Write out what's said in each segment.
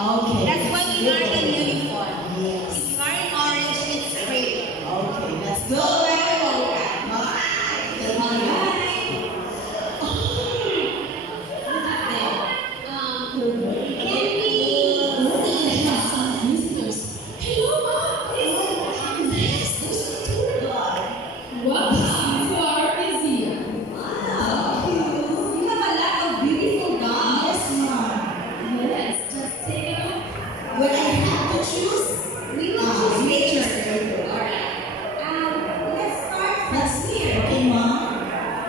Okay. That's why we are in uniform. Yes. If you are in orange, it's great. Okay, let's go. When I have to choose, We will choose nature. Alright. Let's start from Let's here. Okay, Mom.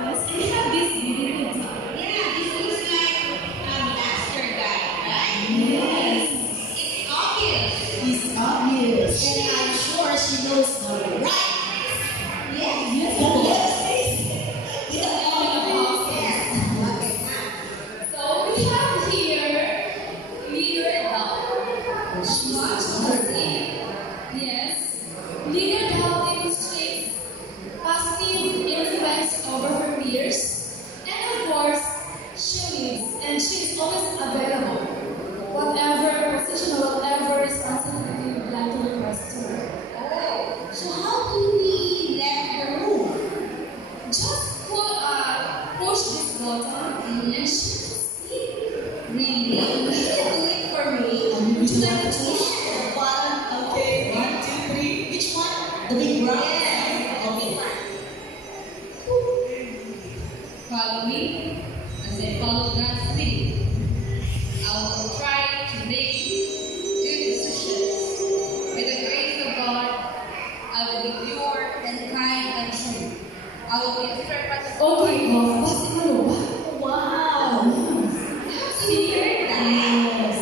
Yes, we have this beautiful top. Yeah, this looks like a master guy, right? Yes. It's obvious. It's obvious. And I'm sure she knows the right. Yes. Yes. The left is. Yes. So we have here leader dog. Much the same. Yes. Leader dog demonstrates positive influence over her peers. And of course, she leads and she is always available. Whatever position or whatever responsibility you would like to request to her. Oh, so how do we let her move? Just push this button and she just sleep. Really? You can do it for me. Would you like to push? One. Okay. 1, 2, 3. Which one? The big brown. Yes. Okay. Follow me as I follow God's lead. I will try to make good decisions. With the grace of God, I will be pure and kind and true. I will be a servant of God. Wow. See here? Yes.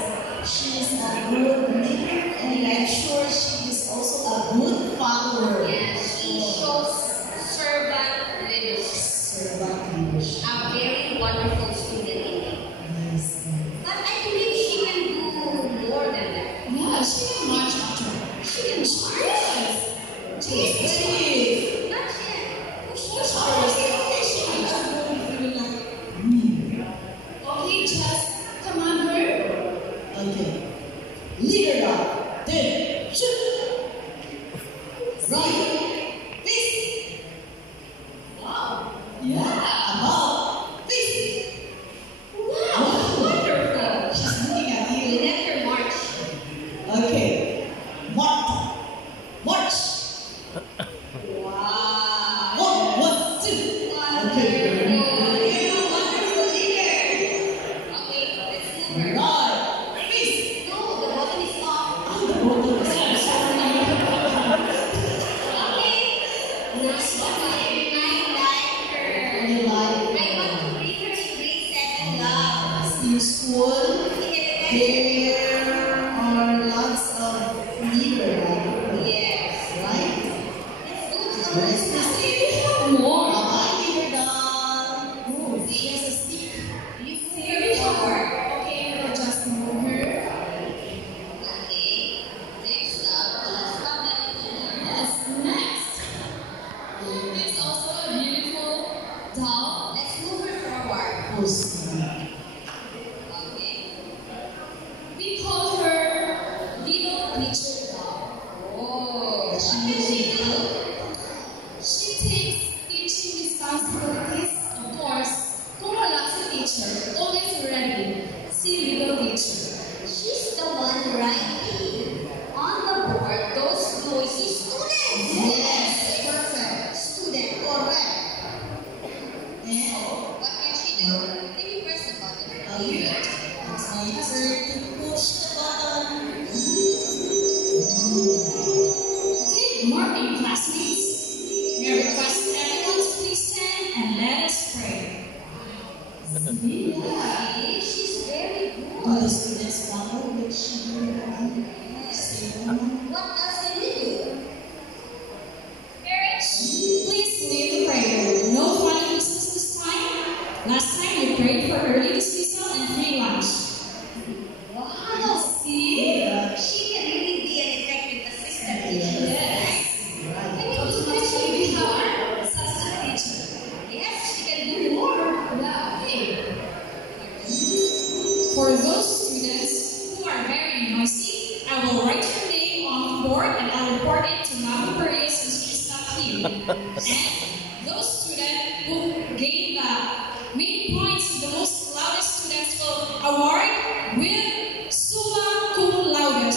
She is a good leader and I'm sure she is also a good follower. Yes, she shows servant leadership. Servant leadership. A very wonderful student indeed. Yes. But I believe she can do more than that. Yeah, she can march after. She can march. Cheese. Not yet. Okay, just command her. Okay. Leader dog. Then shoot. Right. This. Wow. Yeah. About. This. Wow. Wonderful. She's looking at We you. let her march. Okay. March. March. Wow. 1, 1, 2. Okay. Wonderful. Wonderful leader. Okay, let's move her. Right. This. No, the button is off. Oh, the bottom is Okay. Next one. I like her. You like I want to bring her in grade 7 love. in school. There are lots of leader like her, Yes. right? Let's go to Where is the stick? More. Bye, leader dog. Oh, she has a stick. You Here we have her. Okay, we'll just move her. Okay. Next up. Stop that. Yes, next. This is also a beautiful doll. Let's move her forward. Oh, see. Okay. We call her Little Teacher Doll. Oh. What can she do? She takes teaching responsibilities, of course. Kung wala si teacher, always ready. Si Little Teacher. She's the one writing on the board those noisy students. Yes, perfect. Student. Correct. And What can she do? Can you press the button? okay, it's my turn to push the button. Good morning, classmates. May I request everyone to please stand and let us pray. See, she's very All good. the students follow what she did. What else can we do? Parents, please say the prayer. No funny business this time. Last time we prayed for early dismissal and free lunch. Wow. See? She can really be an effective assistant teacher. Yes. Right. Can you imagine we have such a teacher? Yes, she can do more. Yeah, okay. For those students who are very noisy, I will write your name on the board and I'll report it to Mama Maria since she's not here. And those students who gain the main points, the most loudest students will award with summa cum laude.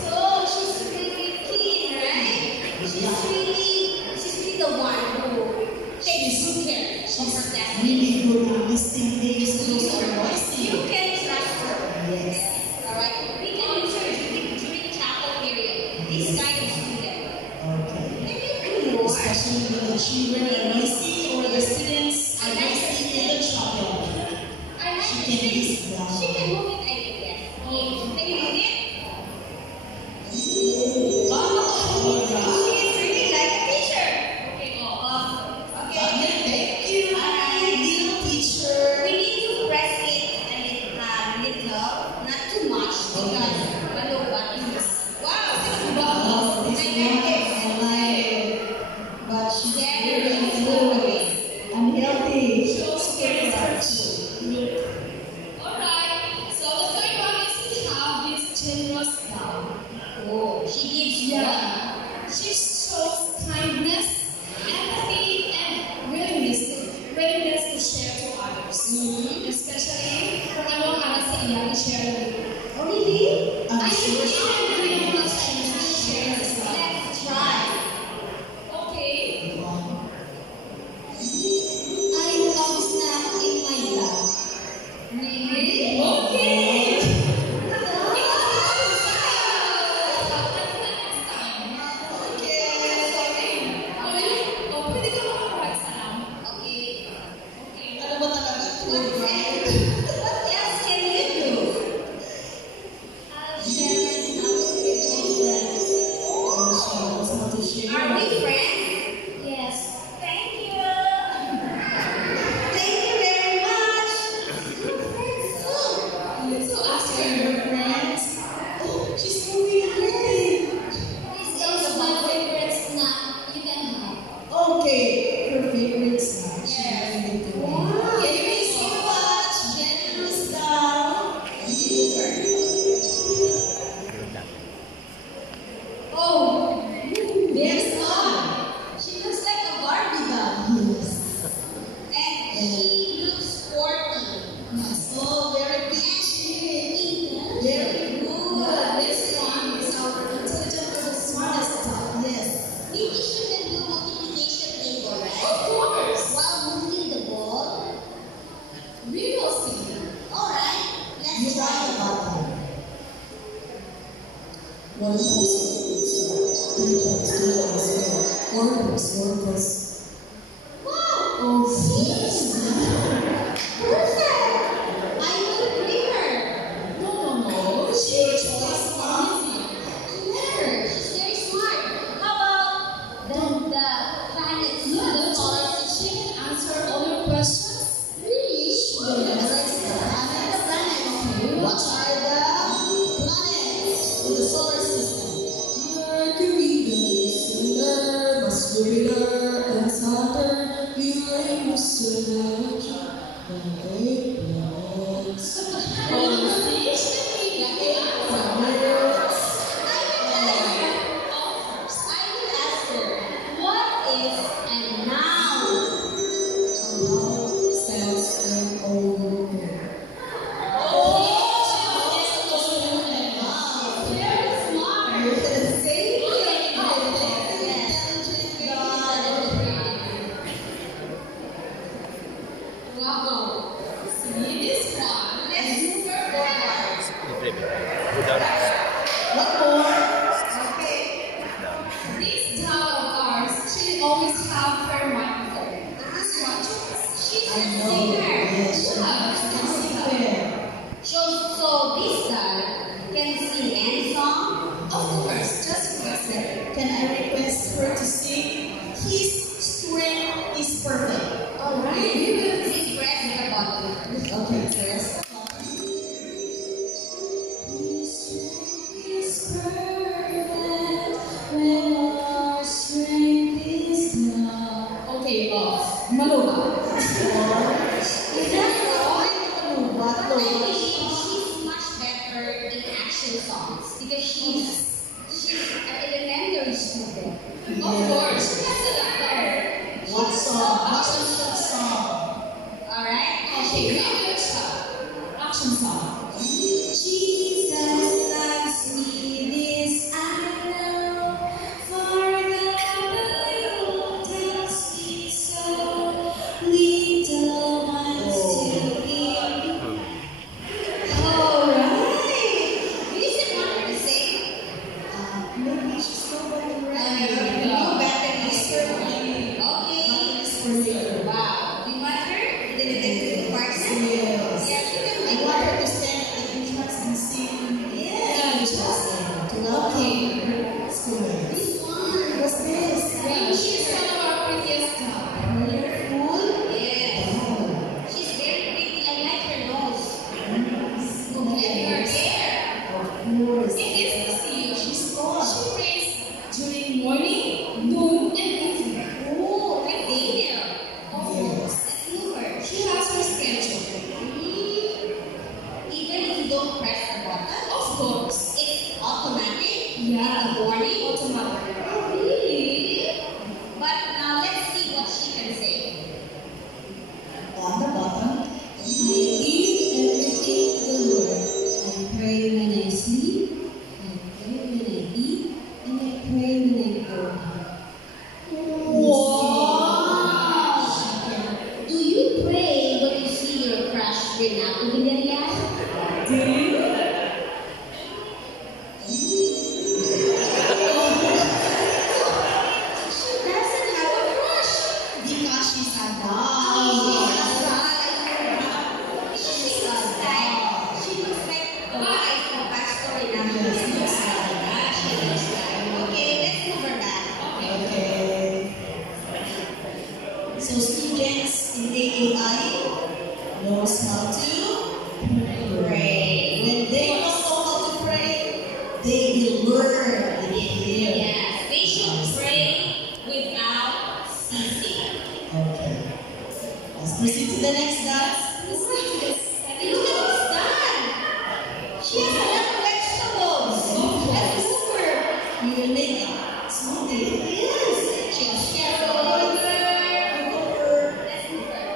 So she's really keen, right? She's really the one who takes good care of her class. Really good at listing things. Those are noisy. You can trust her. Yes. Alright? We can use her during chapel period. This kind of student. Okay. Can you do more? Especially when the children are noisy or the students are noisy in the chapel. I like She the can thing. list down. She can move it, I think, yes. Can you move it? Alright. She is really like a teacher. Okay, go. Awesome. Okay. Thank you, Alright. little teacher. We need to press it a little, not too much, because maluwag is. Wow, Oh, this I one, like it. I like it. But she's Very very good. good and healthy. So Super scary. Alright, so the third one is to have this generous love. Oh, she gives Yeah. She shows kindness, empathy, and willingness to share to others. Especially kung ano ang alas sa iya to share with. Oh, really? I'm I sure think she I'm really much to share as well. Let's try. Okay. I love snack in my lap. Really? Okay. Okay. Ano ba talaga? What else can you do? I'll share my snacks with my friends. She knows how to share. Are we friends? Yes. Thank you. Thank you very much. Friends too. So ask your friends. Oh, she's moving already. This is my favorite snack you can have. Okay, her favorite snack. She Yes. really did. Wow. Can you so much? Generous now. Super. Oh, there's one. She looks like a Barbie doll. Yes. And she looks sporty. Oh, very peachy. Very good. This one is our intelligent or the smartest type. Yes. Maybe she can do multiplication table, right? Of course. While moving the ball. We will see. Alright, You let's try try. the button. 1 plus 2 plus 4 plus. Wow! Oh, yes. Perfect! I will bring her. No. She chose mom. Never. She's very smart. How about the planets? The solar system? She can answer all your questions. Really? Yes. The planets. What are the planets in the solar system? Mercury, Venus, Jupiter, Mars, Jupiter, rin ako, Valeria. Do you? She doesn't have a crush. Because she's a Oh, dog. she looks like the wife of Pastor Inaho. Yes, looks She looks like. Okay, let's move her back. Okay. So students in AAI knows how to pray. When they know how to pray, they will learn and live. Yes, they should pray without ceasing. Okay. Let's proceed to the next dance. Look at this done. She has a lot of vegetables. Let's move her. We will make a smoothie. Yes, she has carrots. Let's move her.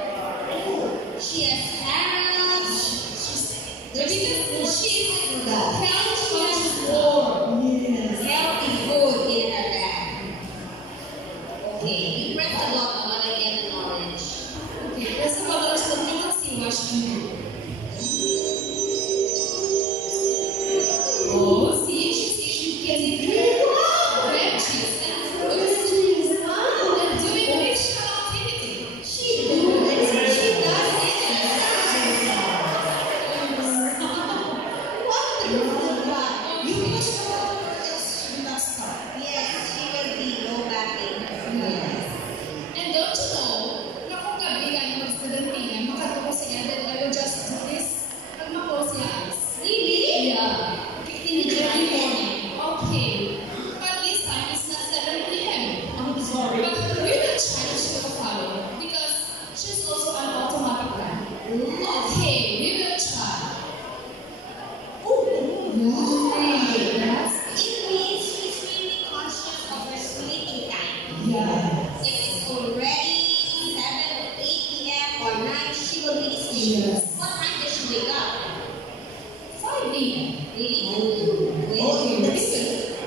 She has carrots. She's Yes. healthy food in her bag. Okay, you press the button when I get an orange. Okay, press the button so that you can see what she can do. Oh, see, she's getting veggies and fruits and doing mixture activity. She does exercise. Wonderful. You push the button or else you not stop. Yes, she will be low backing. Yes. And don't you know, na kung gabi kayo mag-studentina, makatuko siya, then I will just do this pag ma-close your eyes. Really? Yeah. Every morning. Okay. But this time it's not 7 p.m. I'm sorry. But we will try to follow because she's also an automatic one. Okay, we will try. Yeah, that's It means she's really conscious of her sleeping time. Yeah. If it's already 7 or 8 p.m. or 9, she will be asleep. Yes. What time does she wake up? 5 a.m. Really? Oh, Wait. yes.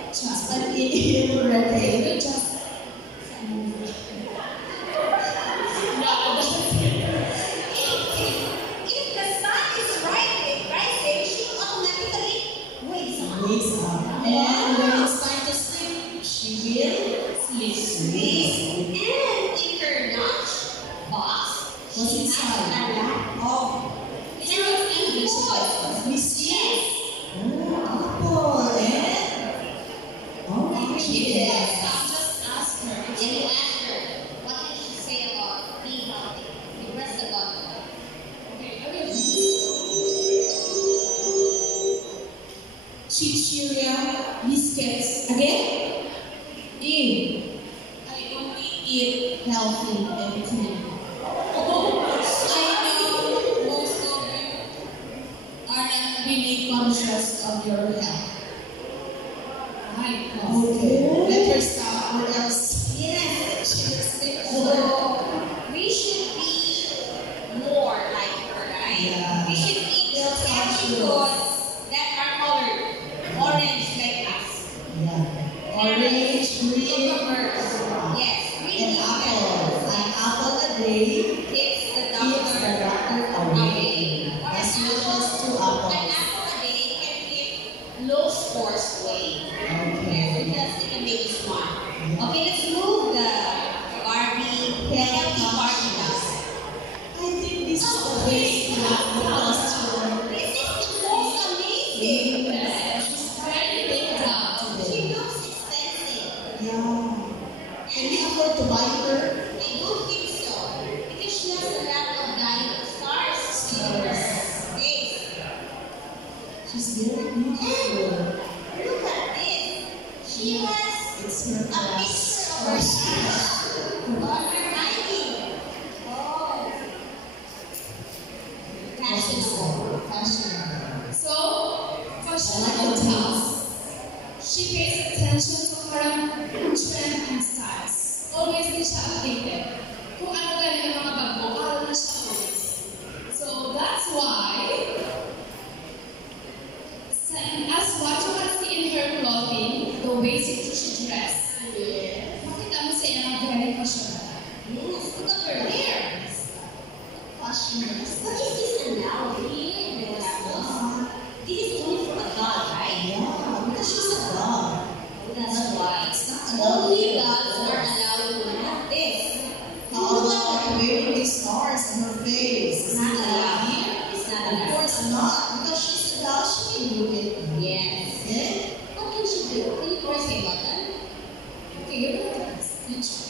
Just like it already. We just If the sun is rising, she will automatically wake up. Wakes up. And when it's time to sleep, she will sleep. And in her lunch box, What's she inside? has a lot Oh, of carrots and vegetables. we see. Yes. Oh, apple and orange. Yes. just ask her. And you ask her, what did she say about being healthy? You press the button. Okay. Chichiria biscuits. Again? Ew. I only eat healthy and clean. I know most of you are not really conscious of your health. Hi. Okay. Let her stop or else Yes. she will sleep. So we should be more like her, right? Yeah. We should eat Yes, healthy conscious. foods that are colored orange like us. Yeah. Orange, green, Cucumbers. Yes, green and apple. An apple a day It's the keeps the doctor doctor away. Or As an much as 2 apple apples. a day can keep low scores away. Okay. Because it can make you smart. Okay, let's move the Barbie, healthy Barbie now. I think this is the best classroom. This is the most amazing. She's very big down. She looks expensive. Yeah. Can we afford to buy her? I don't think so. Because she has a lot of diamond stars in her face. She's very beautiful. Look at this. She has It's her a class. picture of herself on her lining. Oh. Fashionable. Fashionable. So, fashionable task. She pays attention to current trend and styles. Always din siya updated. Kung ano galing yung mga bago, aral na siya always. So that's why, as what you can see in her clothing, the way she dress, makita mo siya yung very fashionable. Yes, look at her hair. Fashionable. What is this now? does not, because she's a doll, she can do it. Yes. Okay? What can she do? Can you press a button? Okay, you're going to press. You try.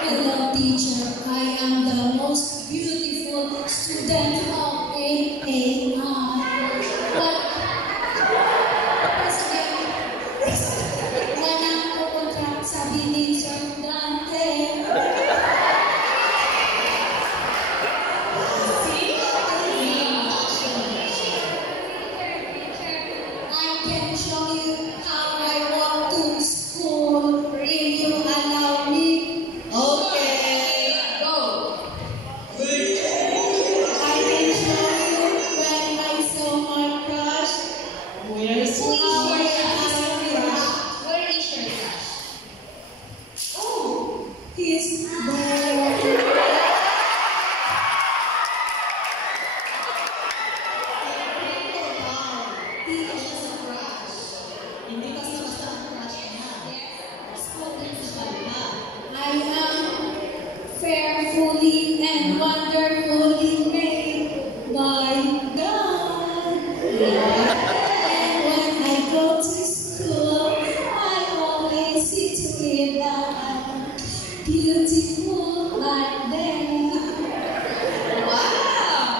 Hello, teacher. I am the most beautiful student of AAR. But, President, wala ko contract sa biling Sir Dante. I can show you how I walk to school if you allow me. Okay. Go. I can show you when I saw my crush. Where's Who is your crush? Where is your crush? Oh, he's there. I am fearfully and wonderfully made by God. And when I go to school, I always see to it that I'm beautiful like them. Wow!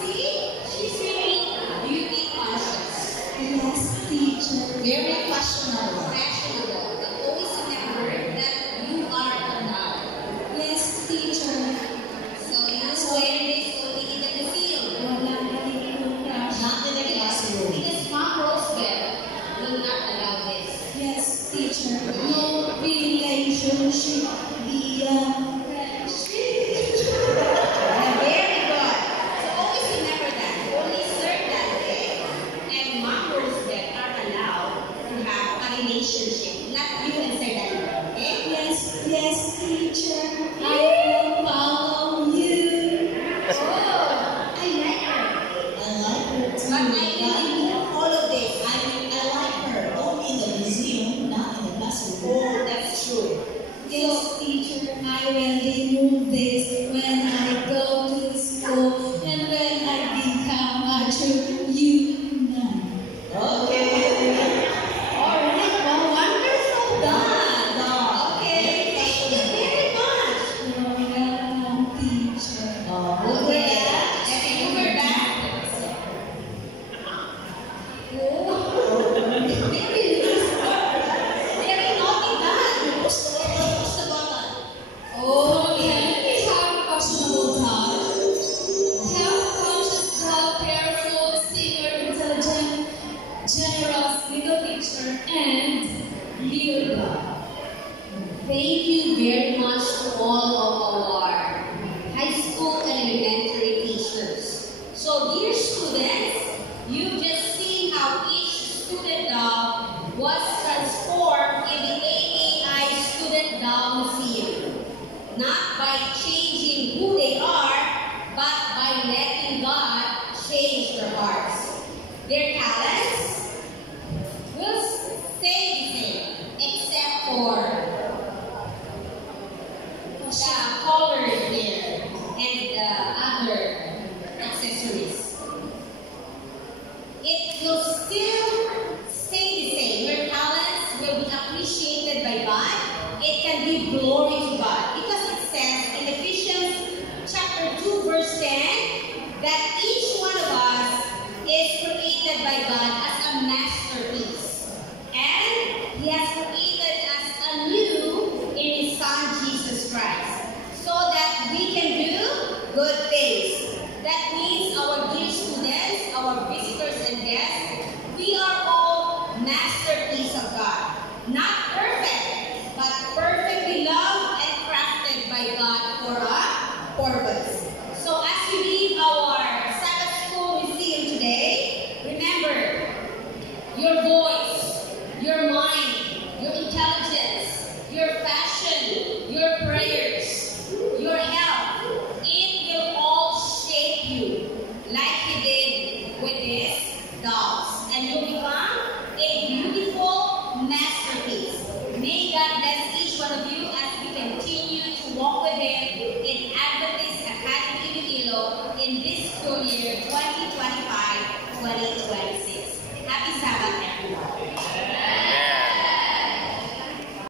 See? She's really beauty conscious. Yes, teacher. Very fashionable. Fashionable. But always remember that you are allowed. Yes, teacher. So you wear this only in the field. Wala na yung crush. Not in the classroom. Because Mom Rosebell will not allow this. Yes, teacher. No relationship beyond friendship. Very good. So always remember that. Only Sir Dante and Mom Rosebell are allowed to have a relationship. Not you and Sir Dante. Okay? Yes, teacher. I will follow you. Oh, I like her. I like her too. But I really do all of this. I like her only in the museum, not in the classroom. Oh, that's true. Yes, teacher. I will remove this when I go to school and when I become a true human. Okay. Alright, well, wonderful done. Okay, thank you very much. You're welcome, teacher. Okay, okay, over back. Oh, very naughty done. Push the button. So can we have a fashionable doll? Health-conscious doll, careful, singer, intelligent, generous, little teacher, and little doll. Thank you very much to all of our high school and elementary teachers. So, dear students, you've just seen how each student doll was transformed in the AAI Student Doll Museum. Not by changing who they are, but by letting God change their hearts. Their talents will stay the same, except for the color there and the other accessories. It will still stay the same. Your talents will be appreciated by God. It can give glory to God. Because it says in Ephesians chapter 2 verse 10 that each one of us is created by God as a masterpiece. And He has created us anew in His Son Jesus Christ. So that we can do good things. That means our dear students, our visitors and guests, we are all masterpiece of God. Not perfect, but perfectly loved and crafted by God for a purpose.